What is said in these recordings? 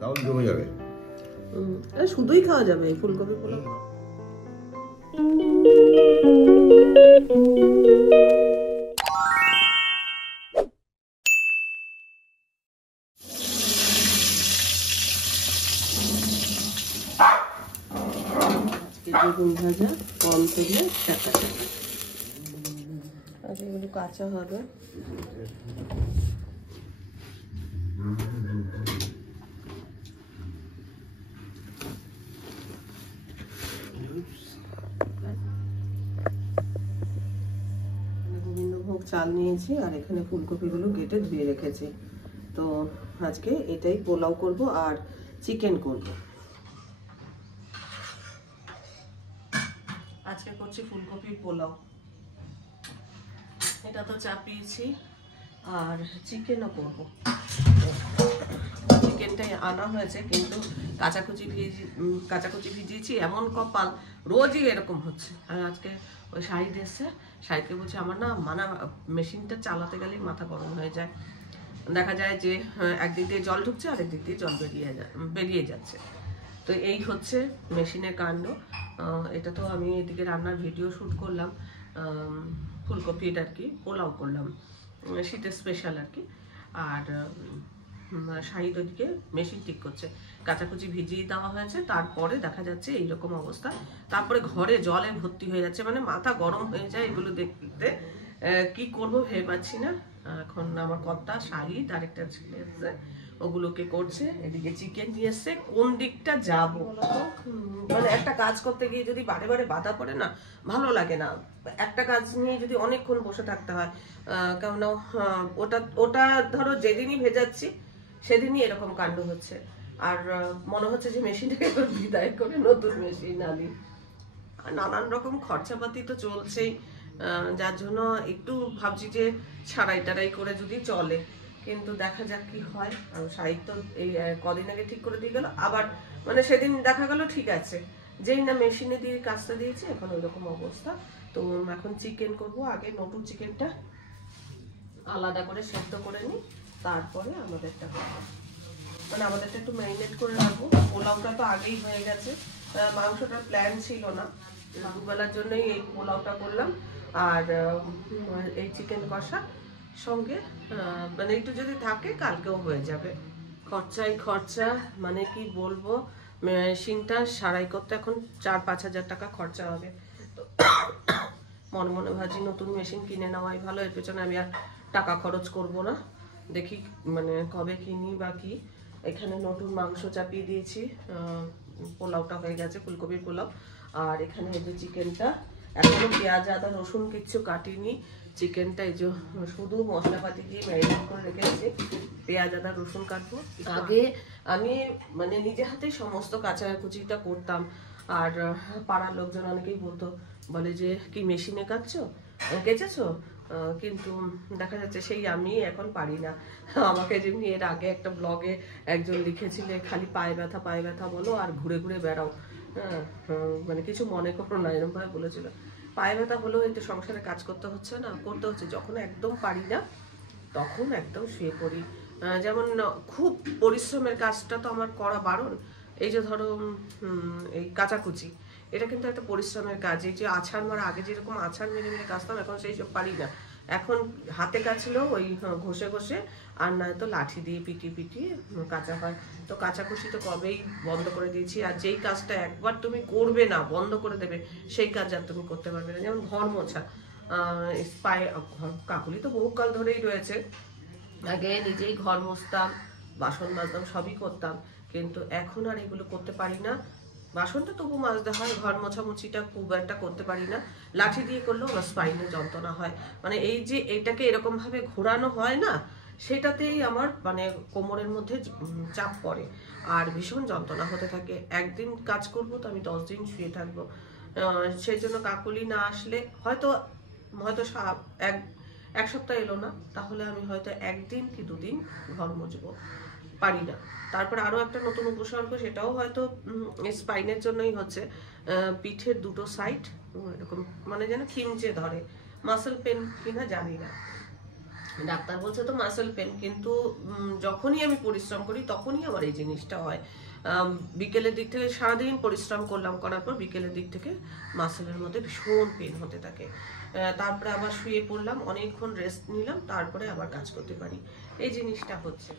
দারুণ জমে যাবে। শুধুই খাওয়া যাবে ফুলকপি পোলাও। বেগুন ভাজা কম তেলে চাকা আর এগুলো কাঁচা হবে। গোবিন্দভোগ চাল নিয়েছি আর এখানে ফুলকপিগুলো কেটে ধুয়ে রেখেছি। তো আজকে এটাই পোলাও করব আর চিকেন করব। আজকে করছি ফুলকপির পোলাও। এটা তো চাপিয়েছি আর চিকেনও করব। চিকেনটাই আনা হয়েছে কিন্তু কাঁচাকুচি ভিজিয়েছি। এমন কপাল রোজই এরকম হচ্ছে। আর আজকে ওই শাহিদ এসছে, শাহিদকে বলছে আমার না মেশিনটা চালাতে গেলেই মাথা গরম হয়ে যায়। দেখা যায় যে একদিক দিয়ে জল ঢুকছে আর একদিক দিয়ে জল বেরিয়ে যাচ্ছে। তো এই হচ্ছে মেশিনের কাণ্ড। এটা তো আমি এদিকে রান্নার ভিডিও শ্যুট করলাম, ফুলকপির আর কি পোলাও করলাম, শীতের স্পেশাল আর কি। আর শাহিদ ওদিকে মেশিন ঠিক করছে। কাঁচাকুচি ভিজিয়ে দেওয়া হয়েছে, তারপরে দেখা যাচ্ছে এইরকম অবস্থা। তারপরে ঘরে জলে ভর্তি হয়ে যাচ্ছে, মানে মাথা গরম হয়ে যায় এগুলো দেখতে। কি করব ভেবে পাচ্ছি না। এখন আমার কর্তা শাহিদ আরেকটা ছেলে এসছে, ওগুলোকে করছে। এদিকে চিকেন নিয়ে এসছে। কোন দিকটা যাব মানে একটা কাজ করতে গিয়ে যদি বারে বারে বাধা পড়ে না ভালো লাগে না। একটা কাজ নিয়ে যদি অনেকক্ষণ বসে থাকতে হয়, কেননা ওটা ধরো যেদিনই ভেজাচ্ছি সেদিনই এরকম কাণ্ড হচ্ছে। আর মনে হচ্ছে যে মেশিনটাকে বিদায় করে নতুন মেশিন আনি। আর নানান রকম খরচাপাতি তো চলছেই, যার জন্য একটু ভাবছি যে ছাড়াই করে যদি চলে, কিন্তু দেখা যাক কি হয়। আর সাহিত্য এই কদিন আগে ঠিক করে দিয়ে গেল, আবার মানে সেদিন দেখা গেল ঠিক আছে, যেই না মেশিনে দিয়ে কাজটা দিয়েছে এখন ওইরকম অবস্থা। তো এখন চিকেন করব। আগে নতুন চিকেনটা আলাদা করে সেদ্ধ করে নিই, তারপরে আমাদেরটা করবো। মানে আমাদেরটা একটু ম্যারিনেট করে রাখবো। পোলাওটা তো আগেই হয়ে গেছে, মাংসটার প্ল্যান ছিল না, দুবেলার জন্যই এই পোলাওটা করলাম। আর এই চিকেন কষা সঙ্গে মানে একটু যদি থাকে কালকেও হয়ে যাবে। খরচাই খরচা, মানে কি বলবো, মেশিনটা সারাই করতে এখন 4-5 হাজার টাকা খরচা হবে। তো মনে ভাজি নতুন মেশিন কিনে নেওয়াই ভালো, এর পেছনে আমি আর টাকা খরচ করব না। দেখি মানে কবে কিনি বা কি। এখানে নতুন মাংস চাপিয়ে দিয়েছি, পোলাওটা হয়ে গেছে, ফুলকপির পোলাও। আর এখানে এই যে চিকেনটা, এখনো পেঁয়াজ আদা রসুন কিচ্ছু কাটিনি। চিকেনটা এই যে শুধু মশলাপাতি দিয়ে ম্যারিনেট করে রেখেছি, পেঁয়াজ আদা রসুন কাটবো। আগে আমি মানে নিজে হাতেই সমস্ত কাঁচাকুচিটা করতাম। আর পাড়ার লোকজন অনেকেই বলতো, বলে যে কি মেশিনে কেচেছো, কিন্তু দেখা যাচ্ছে সেই আমি এখন পারি না। আমাকে যেমনি এর আগে একটা ব্লগে একজন লিখেছিলে, খালি পায়ে ব্যথা বলো আর ঘুরে ঘুরে বেড়াও, মানে কিছু মনে করো না, এরকম ভাবে বলেছিল। পায়ে ব্যথা হলেও একটু সংসারে কাজ করতে হচ্ছে, যখন একদম পারি না তখন একদম শুয়ে পড়ি। যেমন খুব পরিশ্রমের কাজটা তো আমার করা বারণ। এই যে ধরো এই কাচাকুচি, এটা কিন্তু একটা পরিশ্রমের কাজ। এই যে আছাড় মারা, আগে যেরকম আছাড় মেরে কাচতাম, এখন সেই সব পারি না। এখন হাতে কাচলেও ওই ঘষে আর নয়তো লাঠি দিয়ে পিটিয়ে কাঁচা হয়। তো কাচাকুচি তো কবেই বন্ধ করে দিয়েছি। আর যেই কাজটা একবার তুমি করবে না, বন্ধ করে দেবে, সেই কাজ আর তুমি করতে পারবে না। যেমন ঘর মোছা, কাকুলি তো বহুকাল ধরেই রয়েছে। আগে নিজেই ঘর মুছতাম, বাসন মাজতাম, সবই করতাম, কিন্তু এখন আর এগুলো করতে পারি না। বাসনটা তবু মাজতে হয়, ঘর মোছামুছিটা খুব একটা করতে পারি না। লাঠি দিয়ে করলেও আমার স্পাইনে যন্ত্রণা হয়। মানে এই যে এটাকে এরকম ভাবে ঘোরানো হয় না, সেটাতেই আমার মানে কোমরের মধ্যে চাপ পড়ে আর ভীষণ যন্ত্রণা হতে থাকে। একদিন কাজ করব তো আমি 10 দিন শুয়ে থাকবো। সেই জন্য কাকুলি না আসলে হয়তো এক সপ্তাহ এলো না, তাহলে আমি হয়তো 1 দিন কি 2 দিন ঘর মুছবো, পারি না। তারপর আরো একটা নতুন উপসর্গ, সেটাও হয়তো স্পাইনের জন্যই হচ্ছে। পিঠের দুটো সাইড এরকম মানে যেন খিমচে ধরে, মাসেল পেন কিনা জানি না। ডাক্তার বলছে তো মাসেল পেন, কিন্তু যখনই আমি পরিশ্রম করি তখনই আমার এই জিনিসটা হয়। বিকেলের দিক থেকে সারাদিন পরিশ্রম করলাম, করার পর বিকেলের দিক থেকে মাসেলের মধ্যে ভীষণ পেন হতে থাকে। তারপরে আবার শুয়ে পড়লাম, অনেকক্ষণ রেস্ট নিলাম, তারপরে আবার কাজ করতে পারি। এই জিনিসটা হচ্ছে।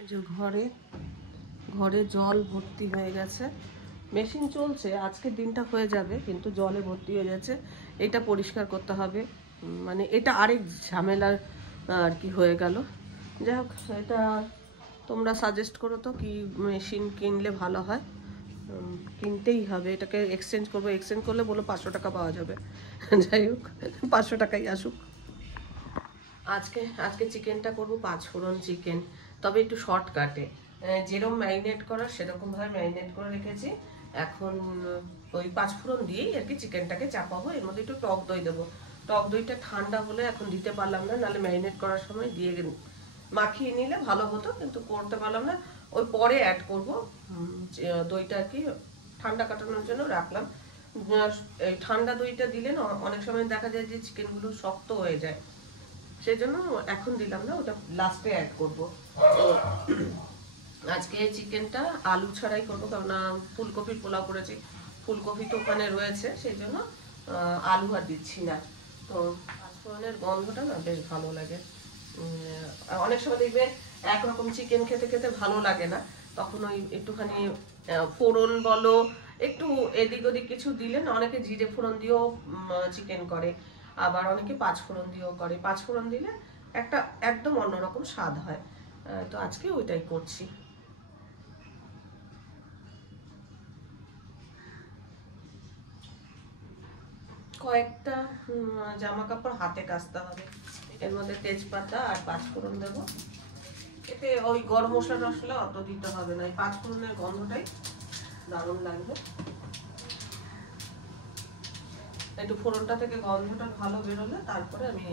এই যে ঘরে জল ভর্তি হয়ে গেছে, মেশিন চলছে, আজকের দিনটা হয়ে যাবে, কিন্তু জলে ভর্তি হয়ে যাচ্ছে। এটা পরিষ্কার করতে হবে, মানে এটা আরেক ঝামেলার আর কি হয়ে গেল। যাই হোক, এটা তোমরা সাজেস্ট করো তো কি মেশিন কিনলে ভালো হয়। কিনতেই হবে, এটাকে এক্সচেঞ্জ করবো, এক্সচেঞ্জ করলে বলো 500 টাকা পাওয়া যাবে। যাই হোক, 500 টাকাই আসুক। আজকে চিকেনটা করবো 5 ফোড়ন চিকেন, তবে একটু শর্টকাটে। যেরকম ম্যারিনেট করা সেরকমভাবে ম্যারিনেট করে রেখেছি। এখন ওই 5 ফোড়ন দিয়েই আর কি চিকেনটাকে চাপাবো। এর মধ্যে একটু টক দই দেবো। টক দইটা ঠান্ডা হলে এখন দিতে পারলাম না, নাহলে ম্যারিনেট করার সময় দিয়ে মাখিয়ে নিলে ভালো হতো, কিন্তু করতে পারলাম না। ওই পরে অ্যাড করবো দইটা আর কি, ঠান্ডা কাটানোর জন্য রাখলাম। ঠান্ডা দইটা দিলে না অনেক সময় দেখা যায় যে চিকেনগুলো শক্ত হয়ে যায়, সেই জন্য এখন দিলাম না, ওটা লাস্টে অ্যাড করবো। আজকে চিকেনটা আলু ছাড়াই করবো, কারণ ফুলকপির পোলাও করেছি, ফুলকপি তো ওখানে রয়েছে, সেই জন্য আলু আর দিচ্ছি না। তো পাঁচফোড়নের গন্ধটা না বেশ ভালো লাগে। অনেক সময় দেখবে একরকম চিকেন খেতে খেতে ভালো লাগে না, তখন ওই একটুখানি ফোড়ন বলো, একটু এদিক ওদিক কিছু দিলে না, অনেকে জিরে ফোড়ন দিয়েও চিকেন করে, আবার অনেকে 5 ফোড়ন দিয়েও করে। 5 ফোড়ন দিলে একটা একদম অন্যরকম স্বাদ হয়। তো আজকে ওইটাই করছি। কয়েকটা জামা কাপড় হাতে কাচতে হবে। এর মধ্যে তেজপাতা আর 5 ফোড়ন দেবো। এতে ওই গরম মশলা টসলা অত দিতে হবে না, এই 5 ফোড়নের গন্ধটাই দারুণ লাগবে। একটু ফোড়নটা থেকে গন্ধটা ভালো বেরোলে তারপরে আমি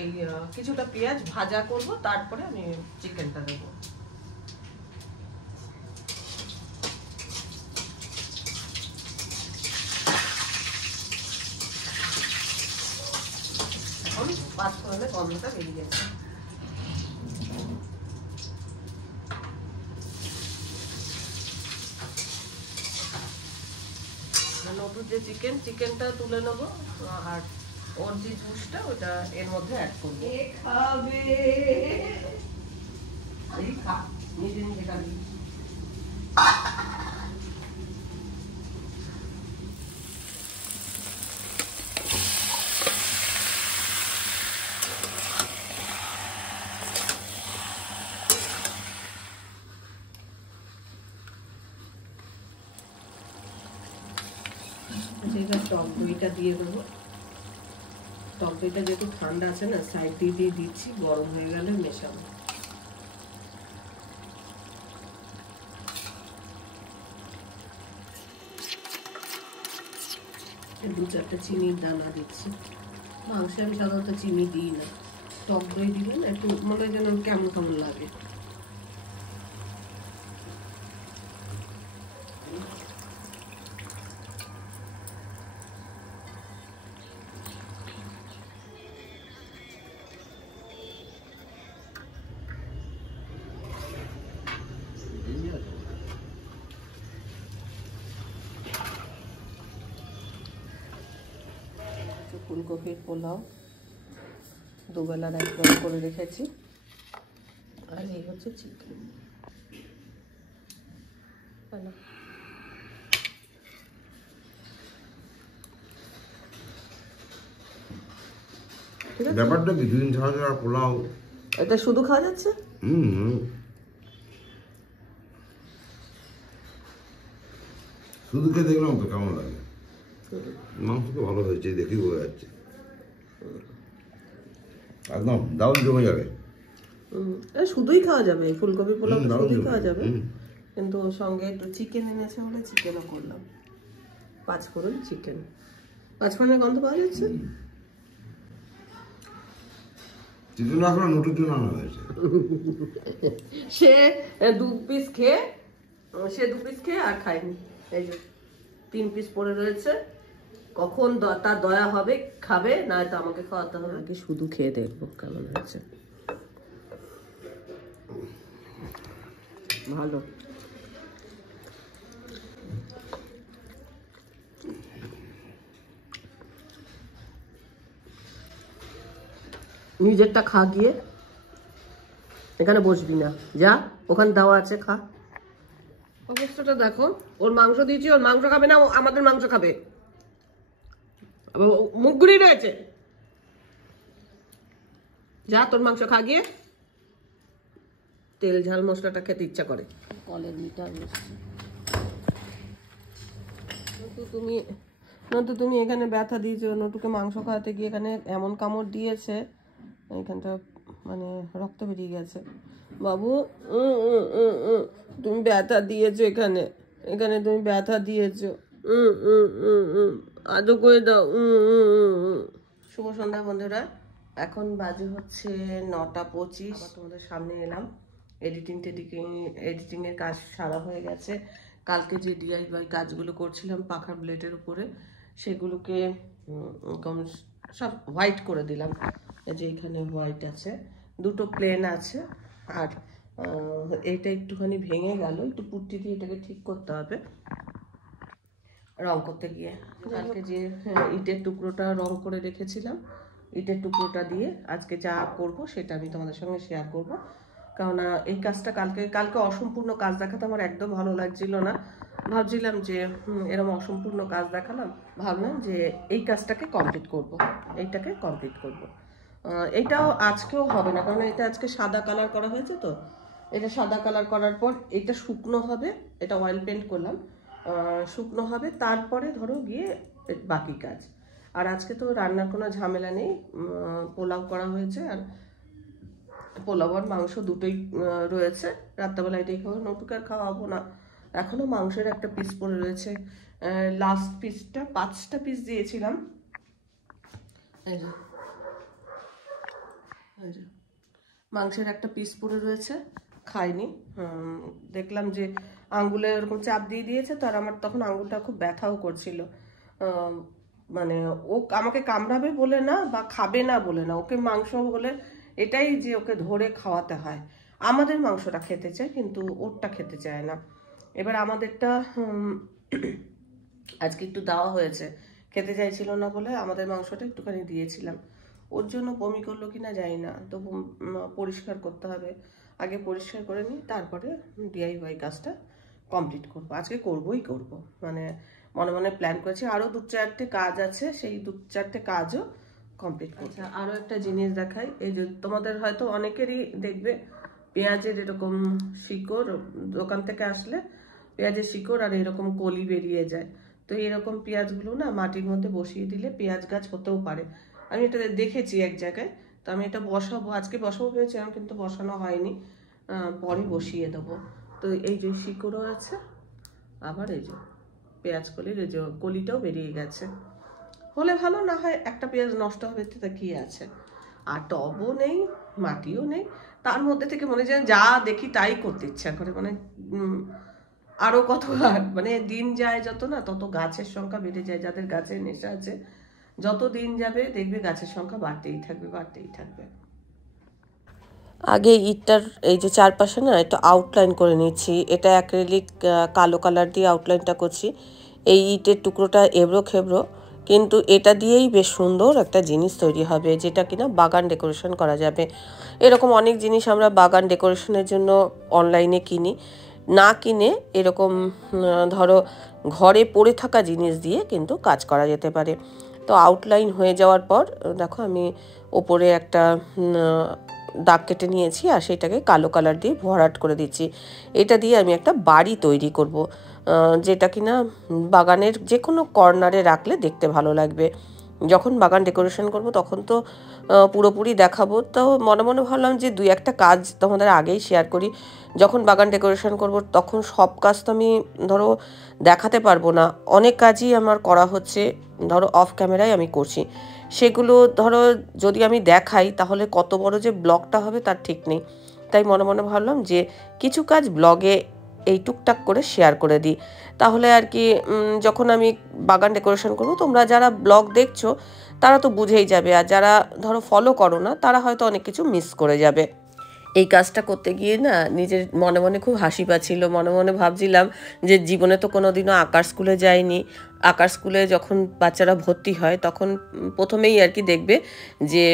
এই কিছুটা পেঁয়াজ ভাজা করব, তারপরে আমি চিকেনটা দেবো। এখন 5 ফোড়নের গন্ধটা বেরিয়ে গেছে। নতুন যে চিকেনটা তুলে নেবো, আর ওর যে জুসটা ওটা এর মধ্যে অ্যাড করবো। খাবে নিজে নিজে খাবি। টক দইটা দিয়ে দেবো। টক দইটা যেহেতু ঠান্ডা আছে না, সাইড দিয়ে দিচ্ছি, গরম হয়ে গেলে মেশাবো। দু চারটে চিনির দানা দিচ্ছি। মাংসে আমি সাধারণত চিনি দিই না, টক দই দিলে না একটু মনে হয় যেন কেমন কেমন লাগে। ফুলকপির পোলাও দুবেলার একবার করে রেখেছি, আর এই হচ্ছে চিকেন। হ্যালো, ব্যাপারটা কি দুদিন ছাড়া ছাড়া পোলাও, এটা শুধু খাওয়া যাচ্ছে? শুধু খেয়ে দেখলাম তো কেমন লাগে। মাংস তো ভালো হয়েছে, দেখি বোঝা যাচ্ছে, একদম দারুণ জমে যাবে। শুধুই খাওয়া যাবে, ফুলকপি পোলাও শুধুই খাওয়া যাবে, কিন্তু সঙ্গে একটু চিকেন এনেছে বলে চিকেনও করলাম। 5 ফোড়ন চিকেন, 5 ফোড়নের গন্ধ পাওয়া যাচ্ছে। চিকেন আসলে নতুন জন্য আনা হয়েছে। সে 2 পিস খেয়ে আর খায়নি, এই যে 3 পিস পড়ে রয়েছে। কখন তার দয়া হবে খাবে, না তো আমাকে খাওয়াতে হবে। আগে শুধু খেয়ে দেখবো কেমন হয়েছে। ভালো। নিজেরটা খা গিয়ে, এখানে বসবি না, যা ওখানে দেওয়া আছে খা। অবস্থাটা দেখো, ওর মাংস দিয়েছি, ওর মাংস খাবে না, আমাদের মাংস খাবে, মুখ ঘুরিয়ে রয়েছে। যা তোর মাংস খা গিয়ে। তেল ঝাল মশলাটা খেতে ইচ্ছা করে। কলের মিটার তুমি এখানে ব্যথা দিয়েছো, নটুকে মাংস খাওয়াতে গিয়ে এখানে এমন কামড় দিয়েছে, এখানটা মানে রক্ত বেরিয়ে গেছে। বাবু তুমি ব্যথা দিয়েছো, এখানে এখানে তুমি ব্যথা দিয়েছো। আদৌ করে দাও। শুভ সন্ধ্যা বন্ধুরা, এখন বাজে হচ্ছে 9:25। তোমাদের সামনে এলাম। এডিটিংয়ের কাজ সারা হয়ে গেছে। কালকে যে DIY কাজগুলো করছিলাম পাখার ব্লেডের উপরে, সেগুলোকে সব হোয়াইট করে দিলাম। এই যে এখানে হোয়াইট আছে, দুটো প্লেন আছে, আর এইটা একটুখানি ভেঙে গেল, একটু পুট্টি দিয়ে এটাকে ঠিক করতে হবে রং করতে গিয়ে। কালকে যে ইটের টুকরোটা রং করে রেখেছিলাম, ইটের টুকরোটা দিয়ে আজকে যা করব সেটা আমি তোমাদের সঙ্গে শেয়ার করব। কেননা এই কাজটা কালকে অসম্পূর্ণ কাজ দেখাতে আমার একদম ভালো লাগছিল না। ভাবছিলাম যে এরকম অসম্পূর্ণ কাজ দেখালাম, ভাবলাম যে এই কাজটাকে কমপ্লিট করব, এইটাকে কমপ্লিট করব। এইটাও আজকেও হবে না, কারণ এটা আজকে সাদা কালার করা হয়েছে, তো এটা সাদা কালার করার পর এটা শুকনো হবে, এটা অয়েল পেন্ট করলাম, শুকনো হবে, তারপরে ধরো গিয়ে বাকি কাজ। আর আজকে তো রান্নার কোনো ঝামেলা নেই, পোলাও করা হয়েছে, আর পোলাও আর মাংস দুটোই রয়েছে। রাত্রেবেলা এটাই খাবো, নটুকে আর খাওয়াবো না। এখনো মাংসের একটা পিস পড়ে রয়েছে, লাস্ট পিসটা 5টা পিস দিয়েছিলাম, মাংসের একটা পিস পড়ে রয়েছে, খাইনি। দেখলাম যে আঙ্গুলে এরকম চাপ দিয়ে দিয়েছে, তো আর আমার তখন আঙ্গুলটা খুব ব্যথাও করছিল। মানে ও আমাকে কামড়াবে বলে না, বা খাবে না বলে না, ওকে মাংস হলে এটাই যে ওকে ধরে খাওয়াতে হয়। আমাদের মাংসটা খেতে চায়, কিন্তু ওরটা খেতে চায় না। এবার আমাদেরটা আজকে একটু দেওয়া হয়েছে, খেতে চাইছিল না বলে আমাদের মাংসটা একটুখানি দিয়েছিলাম। ওর জন্য বমি করলো কিনা জানি না, তো পরিষ্কার করতে হবে। আগে পরিষ্কার করে নিই, তারপরে DIY কাজটা কমপ্লিট করবো। আজকে করবই করব, মানে মনে মনে প্ল্যান করেছি। আরও 2-4টে কাজ আছে, সেই 2-4টে কাজও কমপ্লিট করছি। আরও একটা জিনিস দেখাই, এই যে তোমাদের হয়তো অনেকেরই দেখবে পেঁয়াজের এরকম শিকড়, দোকান থেকে আসলে পেঁয়াজের শিকড় আর এরকম কলি বেরিয়ে যায়। তো এরকম পেঁয়াজগুলো না মাটির মধ্যে বসিয়ে দিলে পেঁয়াজ গাছ হতেও পারে। আমি এটা দেখেছি এক জায়গায়, তো আমি এটা বসাবো, আজকে বসাবো ভেবেছিলাম, কিন্তু বসানো হয়নি, পরে বসিয়ে দেবো। তো এই যে শিকড়ও আছে, আবার এই যে পেঁয়াজ কলির এই যে কলিটাও বেরিয়ে গেছে। হলে ভালো, না হয় একটা পেঁয়াজ নষ্ট হবে, তা কি আছে। আর টবও নেই, মাটিও নেই, তার মধ্যে থেকে মনে হয় যা দেখি তাই করতে ইচ্ছা করে। মানে আরও কত, মানে দিন যায় যত না, তত গাছের সংখ্যা বেড়ে যায়। যাদের গাছের নেশা আছে, যত দিন যাবে দেখবে গাছের সংখ্যা বাড়তেই থাকবে, বাড়তেই থাকবে। আগে ইটটার এই যে চারপাশে না একটু আউটলাইন করে নিচ্ছি। এটা অ্যাক্রিলিক কালো কালার দিয়ে আউটলাইনটা করছি। এই ইটের টুকরোটা এবড়ো খেবড়ো, কিন্তু এটা দিয়েই বেশ সুন্দর একটা জিনিস তৈরি হবে, যেটা কিনা বাগান ডেকোরেশন করা যাবে। এরকম অনেক জিনিস আমরা বাগান ডেকোরেশনের জন্য অনলাইনে কিনি, না কিনে এরকম ধরো ঘরে পড়ে থাকা জিনিস দিয়ে কিন্তু কাজ করা যেতে পারে। তো আউটলাইন হয়ে যাওয়ার পর দেখো আমি ওপরে একটা দাগ কেটে নিয়েছি, আর সেটাকে কালো কালার দিয়ে ভরাট করে দিচ্ছি। এটা দিয়ে আমি একটা বাড়ি তৈরি করব, যেটা কিনা বাগানের যে কোনো কর্নারে রাখলে দেখতে ভালো লাগবে। যখন বাগান ডেকোরেশন করব তখন তো পুরোপুরি দেখাবো, তো মনে মনে ভাবলাম যে 2-1টা কাজ তোমাদের আগেই শেয়ার করি। যখন বাগান ডেকোরেশন করব তখন সব কাজ তো আমি ধরো দেখাতে পারবো না, অনেক কাজই আমার করা হচ্ছে ধরো অফ ক্যামেরায় আমি করছি। সেগুলো ধরো যদি আমি দেখাই তাহলে কত বড় যে ব্লগটা হবে তার ঠিক নেই। তাই মনে মনে ভাবলাম যে কিছু কাজ ব্লগে এই টুকটাক করে শেয়ার করে দিই, তাহলে আর কি যখন আমি বাগান ডেকোরেশন করব তোমরা যারা ব্লগ দেখছো তারা তো বুঝেই যাবে, আর যারা ধরো ফলো করো না তারা হয়তো অনেক কিছু মিস করে যাবে। এই কাজটা করতে গিয়ে না নিজের মনে মনে খুব হাসি পাচ্ছিল, মনে মনে ভাবছিলাম যে জীবনে তো কোনোদিনও আঁকার স্কুলে যাইনি। আঁকার স্কুলে যখন বাচ্চারা ভর্তি হয় তখন প্রথমেই আর কি দেখবে যে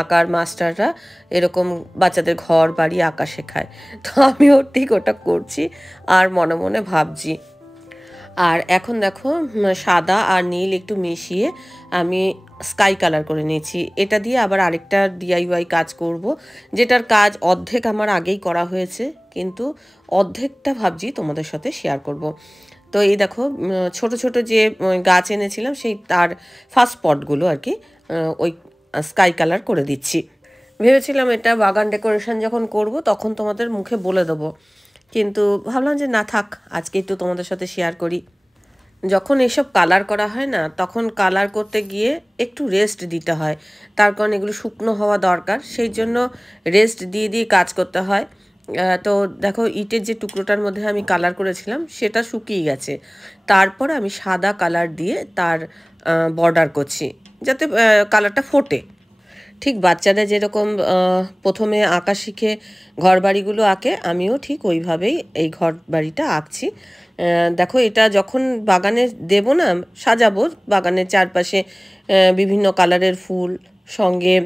আঁকার মাস্টাররা এরকম বাচ্চাদের ঘর বাড়ি আঁকা শেখায়। তো আমিও ঠিক ওটা করছি আর মনে মনে ভাবছি। আর এখন দেখো সাদা আর নীল একটু মিশিয়ে আমি স্কাই কালার করে নিয়েছি। এটা দিয়ে আবার আরেকটা ডিআইওয়াই কাজ করব, যেটার কাজ অর্ধেক আমার আগেই করা হয়েছে, কিন্তু অর্ধেকটা ভাবছি তোমাদের সাথে শেয়ার করব। তো এই দেখো ছোট ছোট যে গাছ এনেছিলাম সেই তার ফার্স্ট পটগুলো আর কি ওই স্কাই কালার করে দিচ্ছি। ভেবেছিলাম এটা বাগান ডেকোরেশন যখন করব তখন তোমাদের মুখে বলে দেবো, কিন্তু ভাবলাম যে না থাক, আজকে একটু তোমাদের সাথে শেয়ার করি। যখন এসব কালার করা হয় না তখন কালার করতে গিয়ে একটু রেস্ট দিতে হয়, তার কারণ এগুলো শুকনো হওয়া দরকার, সেই জন্য রেস্ট দিয়ে দিয়ে কাজ করতে হয়। তো দেখো ইটের যে টুকরোটার মধ্যে আমি কালার করেছিলাম সেটা শুকিয়ে গেছে, তারপর আমি সাদা কালার দিয়ে তার বর্ডার করছি যাতে কালারটা ফোটে। ঠিক বাচ্চারা যেরকম প্রথমে আঁকা শিখে ঘর বাড়িগুলো আঁকে, আমিও ঠিক ওইভাবেই এই ঘর বাড়িটা আঁকছি। দেখো এটা যখন বাগানে দেব না, সাজাবো বাগানের চারপাশে বিভিন্ন কালারের ফুল সঙ্গে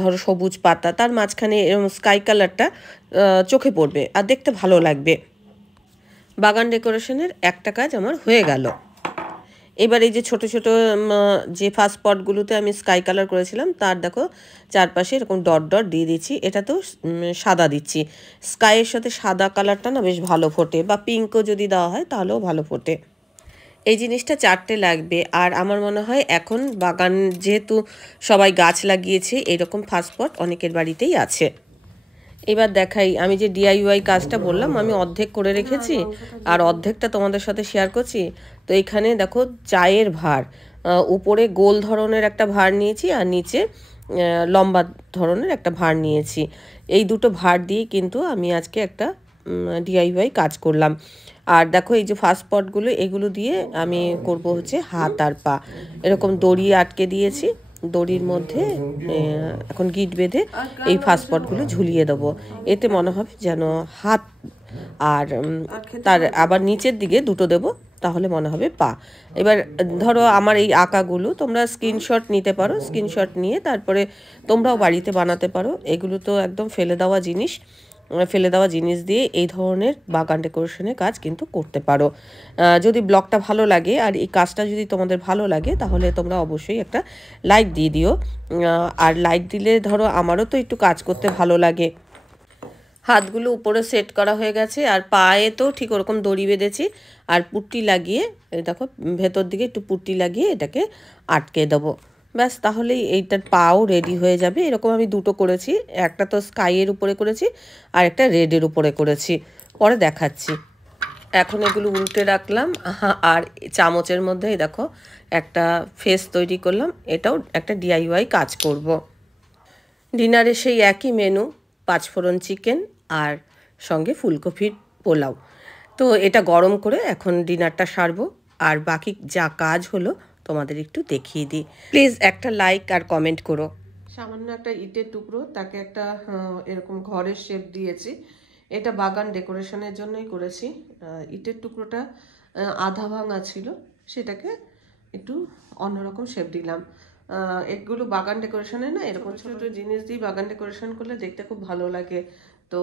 ধরো সবুজ পাতা, তার মাঝখানে এরকম স্কাই কালারটা চোখে পড়বে আর দেখতে ভালো লাগবে। বাগান ডেকোরেশনের একটা কাজ আমার হয়ে গেল। এবার এই যে ছোট ছোট যে ফার্স্ট স্পটগুলোতে আমি স্কাই কালার করেছিলাম তার দেখো চারপাশে এরকম ডট ডট দিয়ে দিচ্ছি, এটাতেও সাদা দিচ্ছি। স্কাইয়ের সাথে সাদা কালারটা না বেশ ভালো ফোটে, বা পিঙ্কও যদি দেওয়া হয় তাহলেও ভালো ফোটে। এই জিনিসটা চারটে লাগবে। আর আমার মনে হয় এখন বাগান যেহেতু সবাই গাছ লাগিয়েছে, এরকম ফার্স্ট স্পট অনেকের বাড়িতেই আছে। এবার দেখাই, আমি যে ডিআইওয়াই কাজটা বললাম আমি অর্ধেক করে রেখেছি আর অর্ধেকটা তোমাদের সাথে শেয়ার করছি। তো এখানে দেখো চায়ের ভাঁড়, উপরে গোল ধরনের একটা ভাঁড় নিয়েছি আর নিচে লম্বা ধরনের একটা ভাঁড় নিয়েছি। এই দুটো ভাঁড় দিয়ে কিন্তু আমি আজকে একটা ডিআইওয়াই কাজ করলাম। আর দেখো এই যে ফার্স্ট স্পটগুলো, এগুলো দিয়ে আমি করব হচ্ছে হাত আর পা। এরকম দড়ি আটকে দিয়েছি, দড়ির মধ্যে এখন গিট বেঁধে এই ফার্স্ট স্পটগুলো ঝুলিয়ে দেবো। এতে মনে হবে যেন হাত, আর তার আবার নিচের দিকে দুটো দেবো, তাহলে মনে হবে পা। এবার ধরো আমার এই আঁকাগুলো তোমরা স্ক্রিনশট নিতে পারো, স্ক্রিনশট নিয়ে তারপরে তোমরাও বাড়িতে বানাতে পারো। এগুলো তো একদম ফেলে দেওয়া জিনিস, ফেলে দেওয়া জিনিস দিয়ে এই ধরনের বাগান ডেকোরেশনের কাজ কিন্তু করতে পারো। যদি ব্লগটা ভালো লাগে আর এই কাজটা যদি তোমাদের ভালো লাগে তাহলে তোমরা অবশ্যই একটা লাইক দিয়ে দিও। আর লাইক দিলে ধরো আমারও তো একটু কাজ করতে ভালো লাগে। হাতগুলো উপরে সেট করা হয়ে গেছে আর পায়ে তো ঠিক ওরকম দড়ি বেঁধেছি আর পুট্টি লাগিয়ে, দেখো ভেতর দিকে একটু পুট্টি লাগিয়ে এটাকে আটকে দেবো। ব্যাস, তাহলেই এইটার পাও রেডি হয়ে যাবে। এরকম আমি দুটো করেছি, একটা তো স্কাইয়ের উপরে করেছি আর একটা রেডের উপরে করেছি, পরে দেখাচ্ছি। এখন এগুলো উল্টে রাখলাম আর চামচের মধ্যে দেখো একটা ফেস তৈরি করলাম, এটাও একটা ডিআইওয়াই কাজ করব। ডিনারে সেই একই মেনু, 5 ফোড়ন চিকেন আর সঙ্গে ফুলকপির পোলাও। তো এটা গরম করে এখন ডিনারটা সারবো, আর বাকি যা কাজ হলো তোমাদের একটু দেখিয়ে দিই। প্লিজ একটা লাইক আর কমেন্ট করো। সামান্য একটা ইটের টুকরো, তাকে একটা এরকম ঘরের শেপ দিয়েছি। এটা বাগান ডেকোরেশনের জন্যই করেছি। ইটের টুকরোটা আধা ভাঙা ছিল, সেটাকে একটু অন্যরকম শেপ দিলাম। এগুলো বাগান ডেকোরেশনে না এরকম ছোট ছোট জিনিস দিয়ে বাগান ডেকোরেশন করলে দেখতে খুব ভালো লাগে। তো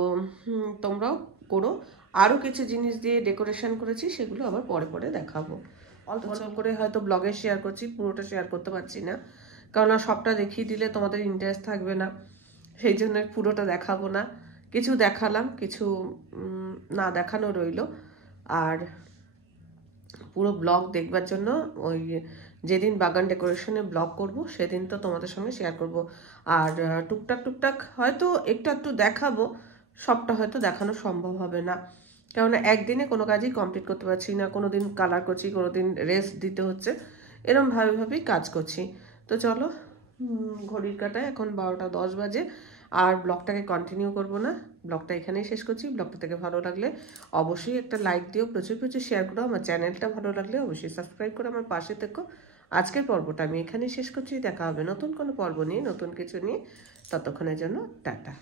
তোমরাও করো। আরও কিছু জিনিস দিয়ে ডেকোরেশন করেছি, সেগুলো আবার পরে পরে দেখাবো। অল্প অল্প করে হয়তো ব্লগে শেয়ার করছি, পুরোটা শেয়ার করতে পারছি না, কারণ সবটা দেখিয়ে দিলে তোমাদের ইন্টারেস্ট থাকবে না, সেই জন্য পুরোটা দেখাবো না। কিছু দেখালাম, কিছু না দেখানো রইল। আর পুরো ব্লগ দেখবার জন্য ওই যেদিন বাগান ডেকোরেশনে ব্লগ করব সেদিন তো তোমাদের সঙ্গে শেয়ার করব। আর টুকটাক টুকটাক হয়তো একটু দেখাবো, সবটা হয়তো দেখানো সম্ভব হবে না, কারণ একদিনে কোনো কাজই কমপ্লিট করতে পারছি না। কোনো দিন কালার করছি, কোনো দিন রেস্ট দিতে হচ্ছে, এরকম ভাবেই কাজ করছি। তো চলো, ঘড়ির কাঁটায় এখন 12:10 বাজে, আর ব্লগটাকে কন্টিনিউ করব না, ব্লগটা এখানেই শেষ করছি। ব্লগটা থেকে ভালো লাগলে অবশ্যই একটা লাইক দিও, প্রচুর প্রচুর শেয়ার করো। আমার চ্যানেলটা ভালো লাগলে অবশ্যই সাবস্ক্রাইব করে আমার পাশে থেকো। আজকের পর্বটা আমি এখানেই শেষ করছি, দেখা হবে নতুন কোনো পর্ব নিয়ে, নতুন কিছু নিয়ে। ততক্ষণের জন্য টাটা।